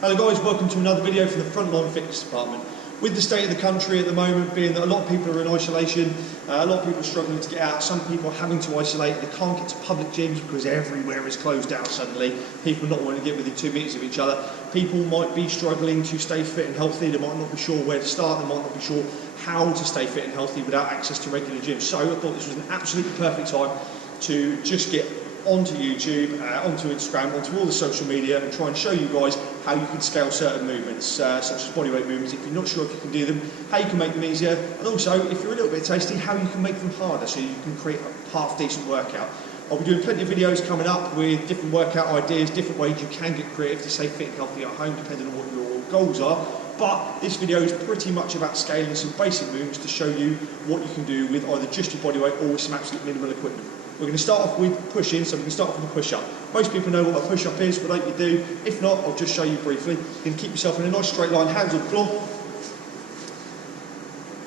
Hello guys, welcome to another video from the Frontline Fitness Department. With the state of the country at the moment being that a lot of people are in isolation, a lot of people are struggling to get out, some people are having to isolate, they can't get to public gyms because everywhere is closed down suddenly, people not wanting to get within 2 meters of each other, people might be struggling to stay fit and healthy, they might not be sure where to start, they might not be sure how to stay fit and healthy without access to regular gyms. So I thought this was an absolutely perfect time to just get onto YouTube, onto Instagram, onto all the social media and try and show you guys how you can scale certain movements, such as bodyweight movements, if you're not sure if you can do them, how you can make them easier, and also, if you're a little bit tasty, how you can make them harder so you can create a half-decent workout. I'll be doing plenty of videos coming up with different workout ideas, different ways you can get creative to stay fit and healthy at home, depending on what your goals are. But this video is pretty much about scaling some basic movements to show you what you can do with either just your bodyweight or with some absolute minimal equipment. We're going to start off with push-in, so we can start off with a push-up. Most people know what a push-up is, but like you do. If not, I'll just show you briefly. You can keep yourself in a nice straight line, hands on the floor.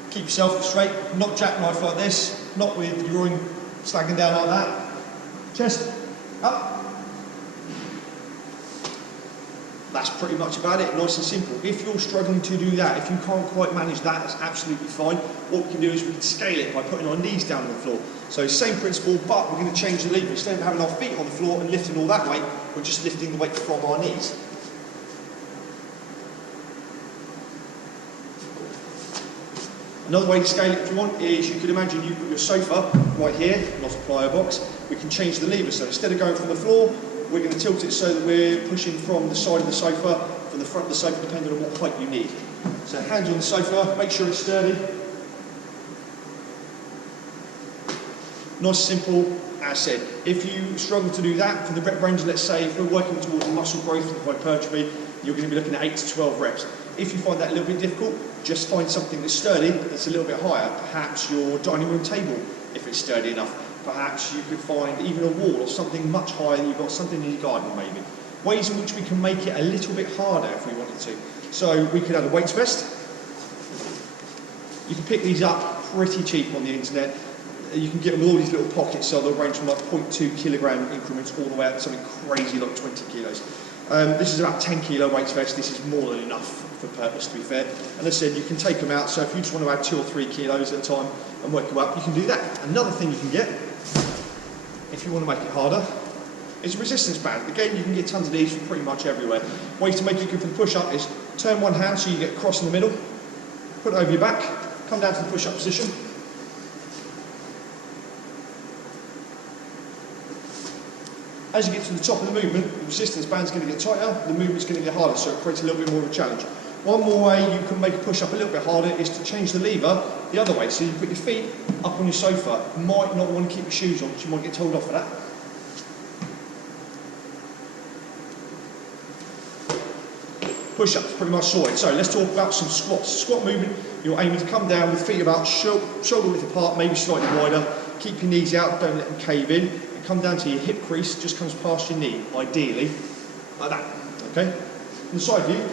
Keep yourself straight, not jackknife like this, not with your groin slagging down like that. Chest up. That's pretty much about it, nice and simple. If you're struggling to do that, if you can't quite manage that, that's absolutely fine. What we can do is we can scale it by putting our knees down on the floor. So same principle, but we're going to change the lever. Instead of having our feet on the floor and lifting all that weight, we're just lifting the weight from our knees. Another way to scale it if you want is you could imagine you put your sofa right here, not a plyo box. We can change the lever, so instead of going from the floor, we're going to tilt it so that we're pushing from the side of the sofa, from the front of the sofa, depending on what height you need. So hands on the sofa, make sure it's sturdy. Nice, simple, as said. If you struggle to do that, for the rep range, let's say if we're working towards muscle growth and hypertrophy, you're going to be looking at 8 to 12 reps. If you find that a little bit difficult, just find something that's sturdy, that's a little bit higher. Perhaps your dining room table, if it's sturdy enough. Perhaps you could find even a wall or something much higher, you've got something in your garden maybe. Ways in which we can make it a little bit harder if we wanted to. So we could add a weights vest. You can pick these up pretty cheap on the internet. You can get them with all these little pockets, so they'll range from like 0.2 kilogram increments all the way up to something crazy like 20 kilos. This is about 10 kilo weights vest. This is more than enough for purpose, to be fair. And as I said, you can take them out, so if you just want to add 2 or 3 kilos at a time and work you up, you can do that. Another thing you can get, if you want to make it harder, is a resistance band. Again, you can get tons of these from pretty much everywhere. Ways to make it good for the push-up is turn one hand so you get cross in the middle, put it over your back, come down to the push-up position. As you get to the top of the movement, the resistance band's going to get tighter, the movement's going to get harder, so it creates a little bit more of a challenge. One more way you can make a push-up a little bit harder is to change the lever the other way. So you put your feet up on your sofa. You might not want to keep your shoes on, because you might get told off for that. Push-ups, pretty much sorted. So let's talk about some squats. Squat movement, you're aiming to come down with feet about shoulder width apart, maybe slightly wider. Keep your knees out, don't let them cave in. And come down to your hip crease, just comes past your knee, ideally, like that, okay? From the side view,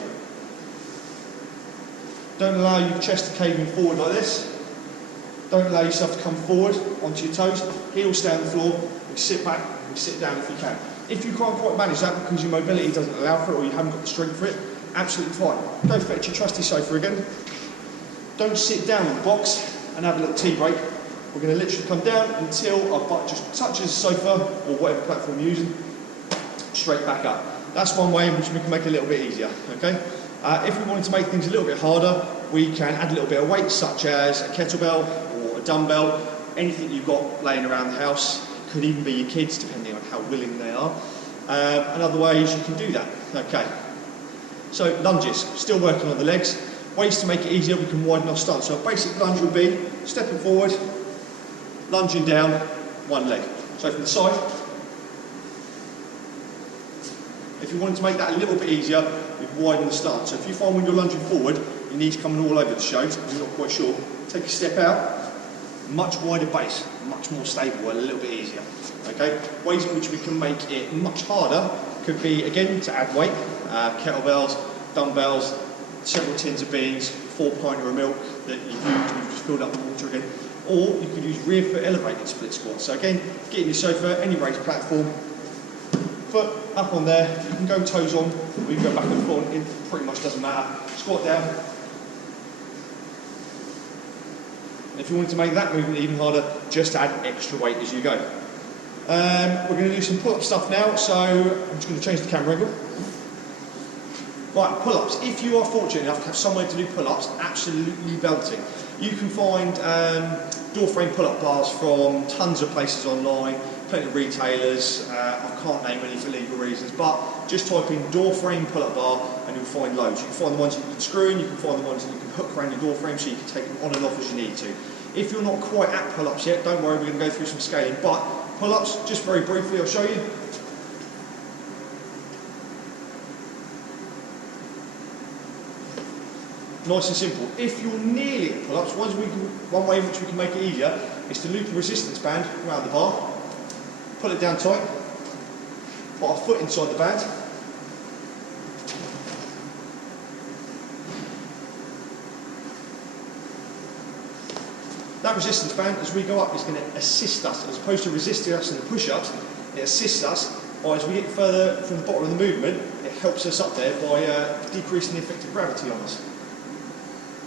don't allow your chest to cave in forward like this. Don't allow yourself to come forward onto your toes. Heels stay on the floor, and sit back, and sit down if you can. If you can't quite manage that because your mobility doesn't allow for it or you haven't got the strength for it, absolutely fine. Go fetch your trusty sofa again. Don't sit down on the box and have a little tea break. We're going to literally come down until our butt just touches the sofa or whatever platform you're using, straight back up. That's one way in which we can make it a little bit easier, okay? If we wanted to make things a little bit harder, we can add a little bit of weight, such as a kettlebell or a dumbbell, anything you've got laying around the house. It could even be your kids, depending on how willing they are. And other ways you can do that, okay? So lunges, still working on the legs. Ways to make it easier, we can widen our stance. So a basic lunge would be stepping forward, lunging down, one leg. So from the side. If you wanted to make that a little bit easier, we've widened the stance. So if you find when you're lunging forward, your knees coming all over the show, and you're not quite sure, take a step out, much wider base, much more stable, a little bit easier. Okay? Ways in which we can make it much harder could be, again, to add weight, kettlebells, dumbbells, several tins of beans, 4 pints of milk that you've used, you've just filled up with water again. Or you could use rear foot elevated split squats. So again, get in your sofa, any raised platform, foot up on there, you can go toes on, or you can go back and forth, it pretty much doesn't matter. Squat down. And if you wanted to make that movement even harder, just add extra weight as you go. We're going to do some pull-up stuff now, so I'm just going to change the camera angle. Right, pull-ups. If you are fortunate enough to have somewhere to do pull-ups, absolutely belting. You can find door frame pull-up bars from tons of places online, plenty of retailers. I can't name any for legal reasons, but just type in door frame pull-up bar and you'll find loads. You can find the ones that you can screw in, you can find the ones that you can hook around your door frame so you can take them on and off as you need to. If you're not quite at pull-ups yet, don't worry, we're going to go through some scaling, but pull-ups, just very briefly, I'll show you. Nice and simple. If you're nearly at pull-ups, one way in which we can make it easier is to loop a resistance band around the bar, pull it down tight, put our foot inside the band, that resistance band, as we go up, is going to assist us, as opposed to resisting us in the push-ups, it assists us by, as we get further from the bottom of the movement, it helps us up there by decreasing the effect of gravity on us.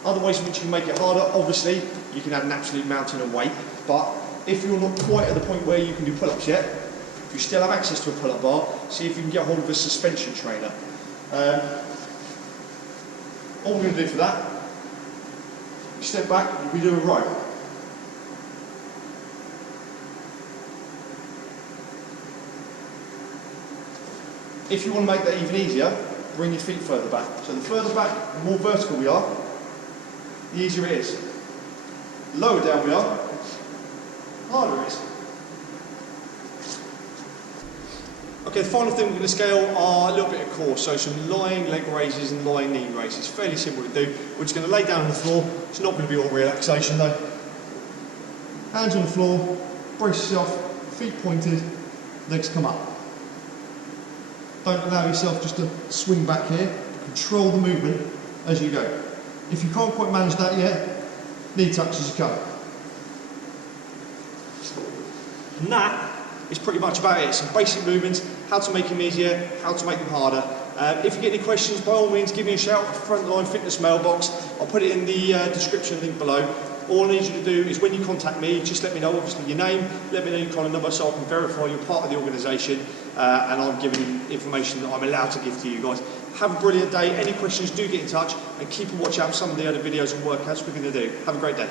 Other ways in which you can make it harder, obviously, you can add an absolute mountain of weight, but if you're not quite at the point where you can do pull-ups yet, if you still have access to a pull-up bar, see if you can get hold of a suspension trainer. All we're going to do for that, you step back, we do a row. If you want to make that even easier, bring your feet further back. So the further back, the more vertical we are, the easier it is. Lower down we are, harder it is. Okay, the final thing we're going to scale are a little bit of core, so some lying leg raises and lying knee raises. Fairly simple to do. We're just going to lay down on the floor. It's not going to be all relaxation though. Hands on the floor, brace yourself, feet pointed, legs come up. Don't allow yourself just to swing back here. Control the movement as you go. If you can't quite manage that yet, knee tucks as you come. And that is pretty much about it. Some basic movements, how to make them easier, how to make them harder. If you get any questions, by all means give me a shout at the Frontline Fitness mailbox. I'll put it in the description link below. All I need you to do is when you contact me, just let me know obviously your name, let me know your contact number so I can verify you're part of the organisation and I'm giving you information that I'm allowed to give to you guys. Have a brilliant day. Any questions, do get in touch and keep a watch out for some of the other videos and workouts we're going to do. Have a great day.